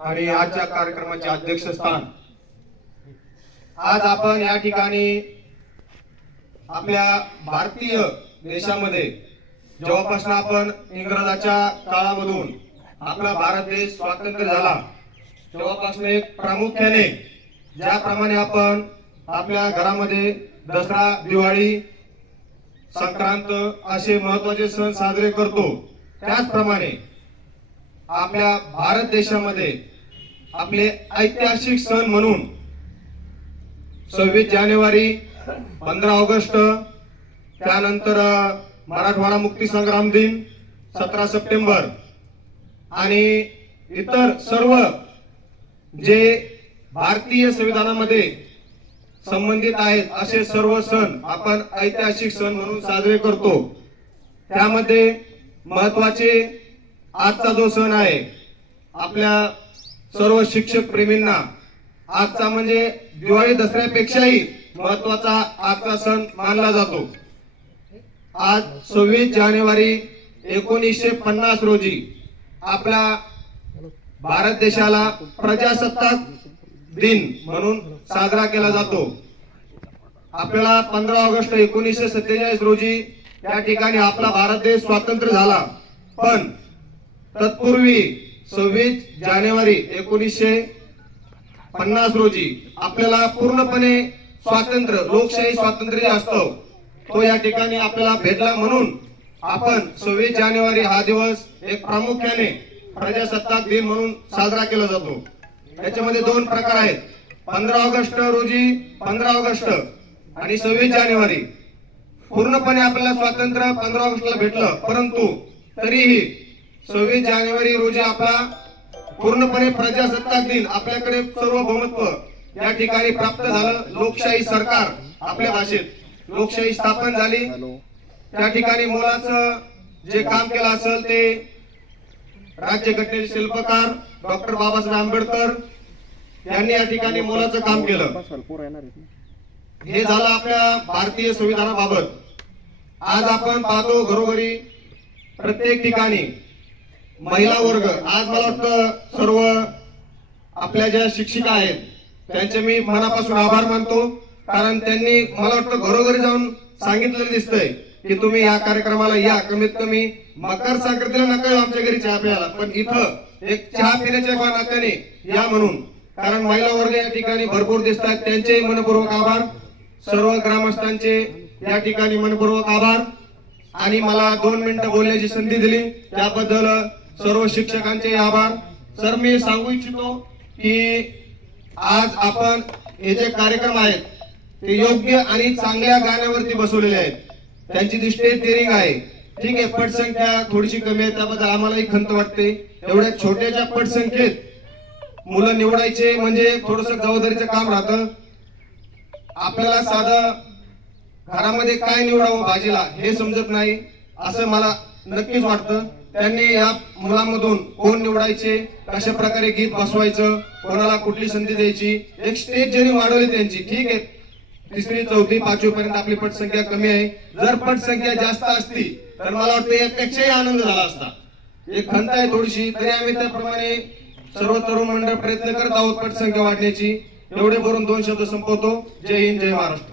आणि आजच्या कार्यक्रमाचे अध्यक्षस्थान. आज आपण या ठिकाणी आपल्या भारतीय देशामध्ये जेव्हापासून आपण इंग्रजाच्या काळामधून आपला भारत देश स्वातंत्र्य झाला तेव्हापासून एक प्रामुख्याने ज्याप्रमाणे आपण आपल्या घरामध्ये दसरा दिवाळी संक्रांत असे महत्त्वाचे सण साजरे करतो त्याचप्रमाणे आपल्या भारत देशामध्ये आपले ऐतिहासिक सण म्हणून सव्वीस जानेवारी पंधरा ऑगस्ट त्यानंतर मराठवाडा मुक्ती संग्राम दिन सतरा सप्टेंबर आणि इतर सर्व जे भारतीय संविधानामध्ये संबंधित आहेत असे सर्व सण आपण ऐतिहासिक सण म्हणून साजरे करतो. त्यामध्ये महत्त्वाचे आजचा जो सण आहे आपल्या सर्व शिक्षक प्रेमींना आजचा म्हणजे दिवाळी दसऱ्यापेक्षाही महत्त्वाचा आजचा सण मानला जातो. आज सव्वीस जानेवारी एकोणीसशे पन्नास रोजी आपला भारत देशाला प्रजासत्ताक दिन म्हणून साजरा केला जातो. आपल्याला पंधरा ऑगस्ट एकोणीसशे सत्तेचाळीस रोजी त्या ठिकाणी आपला भारत देश स्वातंत्र्य झाला. पण तत्पूर्वी सव्वीस जानेवारी एकोणीसशे पन्नास रोजी आपल्याला पूर्णपणे स्वातंत्र्य लोकशाही स्वातंत्र्य असतो तो या ठिकाणी आपल्याला भेटला म्हणून आपण सव्वीस जानेवारी हा दिवस एक प्रामुख्याने प्रजासत्ताक दिन म्हणून साजरा केला जातो. याच्यामध्ये दोन प्रकार आहेत. पंधरा ऑगस्ट रोजी पंधरा ऑगस्ट आणि सव्वीस जानेवारी. पूर्णपणे आपल्याला स्वातंत्र्य पंधरा ऑगस्टला भेटलं परंतु तरीही सव्वीस जानेवारी रोजी आपला पूर्णपणे प्रजासत्ताक दिन आपल्याकडे सार्वभौमत्व या ठिकाणी प्राप्त झालं. लोकशाही सरकार आपल्या भाषेत लोकशाही स्थापन झाली. त्या ठिकाणी मुलाचं जे काम केलं असेल ते राज्यघटनेचे शिल्पकार डॉक्टर बाबासाहेब आंबेडकर यांनी या ठिकाणी मोलाचं काम केलं. हे झालं आपल्या भारतीय संविधानाबाबत. आज आपण पाहतो घरोघरी प्रत्येक ठिकाणी महिला वर्ग. आज मला वाटतं सर्व आपल्या ज्या शिक्षिका आहेत त्यांचे मी मनापासून आभार मानतो. कारण त्यांनी मला वाटतं घरोघरी जाऊन सांगितलेलं दिसतंय की तुम्ही या कार्यक्रमाला या. कमीत कमी मकर संक्रांतीला नका आमच्या घरी चहा प्यायला. पण इथं एक चहा पिण्याच्या नात्याने या म्हणून. कारण महिला वर्ग या ठिकाणी भरपूर दिसतात. त्यांचेही मनपूर्वक आभार. सर्व ग्रामस्थांचे या ठिकाणी मनपूर्वक आभार. आणि मला दोन मिनिटं बोलण्याची संधी दिली. त्याबद्दल सर्व शिक्षकांचे आभार. सर मी सांगू इच्छितो की आज आपण हे जे कार्यक्रम आहेत ते योग्य आणि चांगल्या गाण्यावरती बसवलेले आहेत. त्यांची दृष्टी स्टेज आहे. ठीक आहे पटसंख्या थोडीशी कमी आहे त्याबद्दल आम्हालाही खंत वाटते. एवढ्या छोट्याच्या पटसंख्येत मुलं निवडायचे म्हणजे थोडस जबाबदारीचं काम राहतं. आपल्याला साधं घरामध्ये काय निवडावं भाजीला हे समजत नाही असं मला नक्कीच वाटतं. त्यांनी या मुलांमधून कोण निवडायचे कशा प्रकारे गीत बसवायचं कोणाला कुठली संधी द्यायची एक स्टेज जरी वाढवली त्यांची. ठीक आहे. तिसरी चौथी पाचवी पर्यंत आपली पटसंख्या कमी आहे. जर पटसंख्या जास्त असती तर मला वाटतं यापेक्षाही आनंद झाला असता. एक खंत आहे थोडीशी तरी आम्ही त्याप्रमाणे सर्व तरुण मंडळ प्रयत्न करत आहोत पटसंख्या वाढण्याची. एवढे भरून दोन शब्द संपवतो. जय हिंद जय महाराष्ट्र.